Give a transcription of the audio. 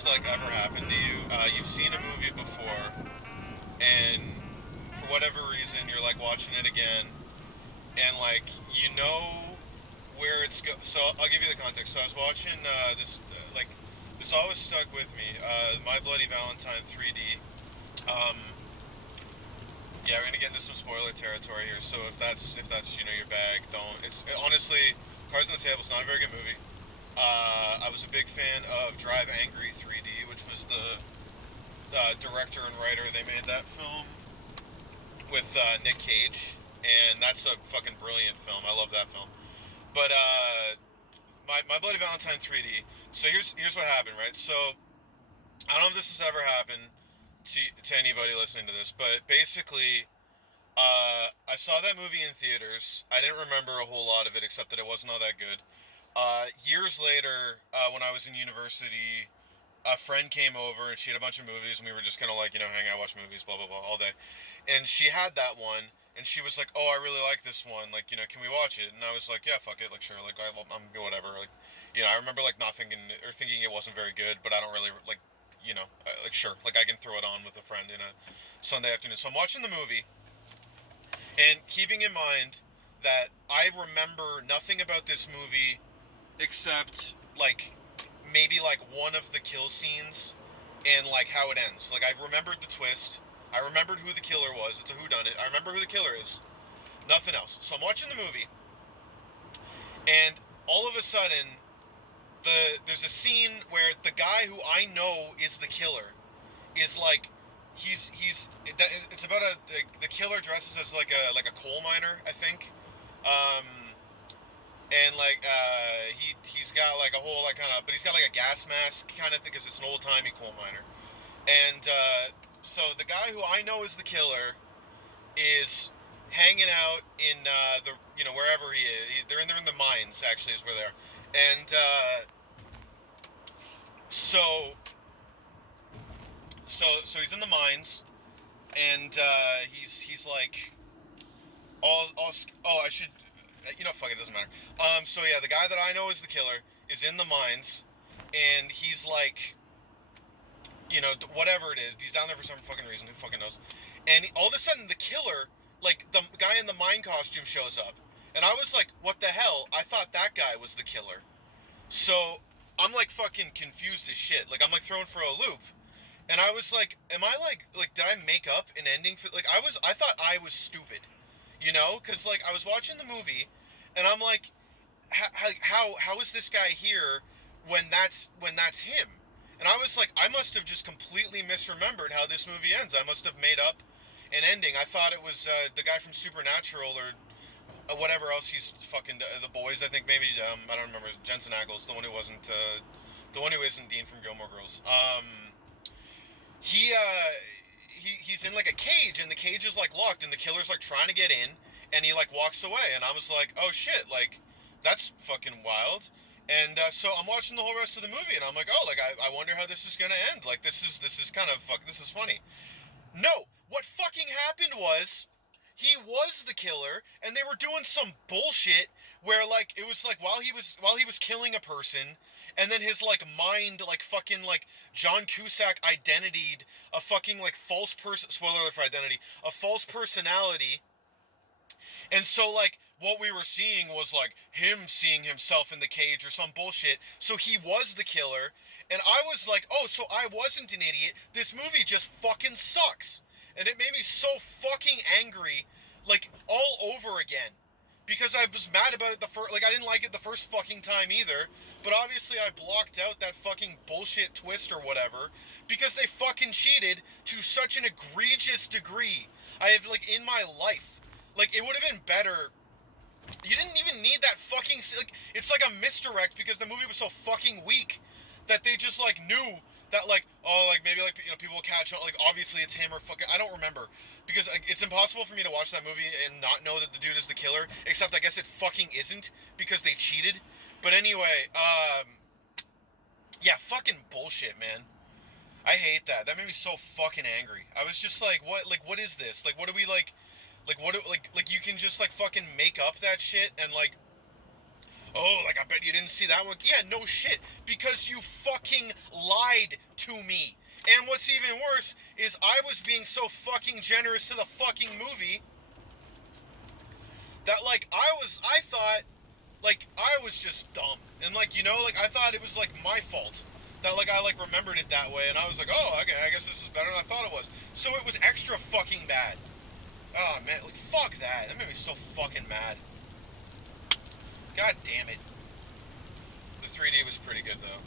this like ever happened to you? You've seen a movie before, and for whatever reason, you're like watching it again, and like you know where it's go. So I'll give you the context. So I was watching this always stuck with me. My Bloody Valentine 3D. Um, yeah, we're gonna get into some spoiler territory here. So if that's your bag, don't. It's honestly, Cards on the Table is not a very good movie. I was a big fan of Drive Angry 3D, which was the director and writer. They made that film with Nick Cage, and that's a fucking brilliant film. I love that film. But my Bloody Valentine 3D. So here's what happened, right? So I don't know if this has ever happened to anybody listening to this, but basically, I saw that movie in theaters. I didn't remember a whole lot of it except that it wasn't all that good. Years later, when I was in university, a friend came over and she had a bunch of movies, and we were just gonna like hang out, watch movies, blah blah blah, all day. And she had that one, and she was like, "Oh, I really like this one. Like, can we watch it?" And I was like, "Yeah, fuck it. Like, sure. Like, I'm whatever. Like, I remember like not thinking or thinking it wasn't very good, but I don't really like, like sure. Like, I can throw it on with a friend in a Sunday afternoon. So I'm watching the movie, and keeping in mind that I remember nothing about this movie except like maybe like one of the kill scenes and like how it ends. Like, I remembered the twist. I remembered who the killer was. It's a whodunit. I remember who the killer is. Nothing else. So I'm watching the movie, and all of a sudden, there's a scene where the guy who I know is the killer is like it's about the killer dresses as like a coal miner, I think. Um, and like he's got like a whole like kind of, but he's got like a gas mask kind of thing because it's an old timey coal miner. And so the guy who I know is the killer is hanging out in the wherever he is. They're in the mines, actually, is where they are. And so he's in the mines, and he's like all oh, I should, fuck it, doesn't matter. So yeah, the guy that I know is the killer is in the mines, and he's like, whatever it is, he's down there for some fucking reason. Who fucking knows? And all of a sudden, the killer, like the guy in the mine costume, shows up, and I was like, "What the hell?" I thought that guy was the killer. So I'm like fucking confused as shit. Like, I'm like thrown for a loop, and I was like, "Am I like did I make up an ending for like I thought I was stupid, Because like I was watching the movie, and I'm like, how is this guy here when that's him?" And I was like, I must have just completely misremembered how this movie ends. I must have made up an ending. I thought it was the guy from Supernatural or whatever else he's fucking the boys. I think maybe I don't remember. Jensen Ackles, the one who wasn't the one who isn't Dean from Gilmore Girls. He he's in like a cage, and the cage is like locked, and the killer's like trying to get in, and he like walks away, and I was like, oh shit, like that's fucking wild. And so I'm watching the whole rest of the movie, and I'm like, oh, like I wonder how this is gonna end. Like, this is kind of this is funny. No, what fucking happened was he was the killer, and they were doing some bullshit where like it was like while he was killing a person, and then his like mind like fucking like John Cusack identitied a fucking like false person. Spoiler alert for Identity, a false personality. And so, like, what we were seeing was, like, him seeing himself in the cage or some bullshit. So he was the killer. And I was like, oh, so I wasn't an idiot. This movie just fucking sucks. And it made me so fucking angry, like, all over again. Because I was mad about it like, I didn't like it the first fucking time either. But obviously I blocked out that fucking bullshit twist or whatever. Because they fucking cheated to such an egregious degree. I have, like, in my life. Like, it would have been better. You didn't even need that fucking. Like, it's like a misdirect because the movie was so fucking weak that they just, like, knew that, like, oh, like, maybe, like, people will catch on. Like, obviously it's him or fucking. I don't remember. Because like, it's impossible for me to watch that movie and not know that the dude is the killer. Except I guess it fucking isn't because they cheated. But anyway, yeah, fucking bullshit, man. I hate that. That made me so fucking angry. I was just like, what is this? Like, what do we, like, what, like, you can just, like, fucking make up that shit, and, like, oh, like, I bet you didn't see that one. Yeah, no shit, because you fucking lied to me. And what's even worse is I was being so fucking generous to the fucking movie that, like, I thought, like, I was just dumb. And, like, you know, like, I thought it was, like, my fault. That, like, I, like, remembered it that way. And I was like, oh, okay, I guess this is better than I thought it was. So it was extra fucking bad. Oh, man, like, fuck that. That made me so fucking mad. God damn it. The 3D was pretty good, though.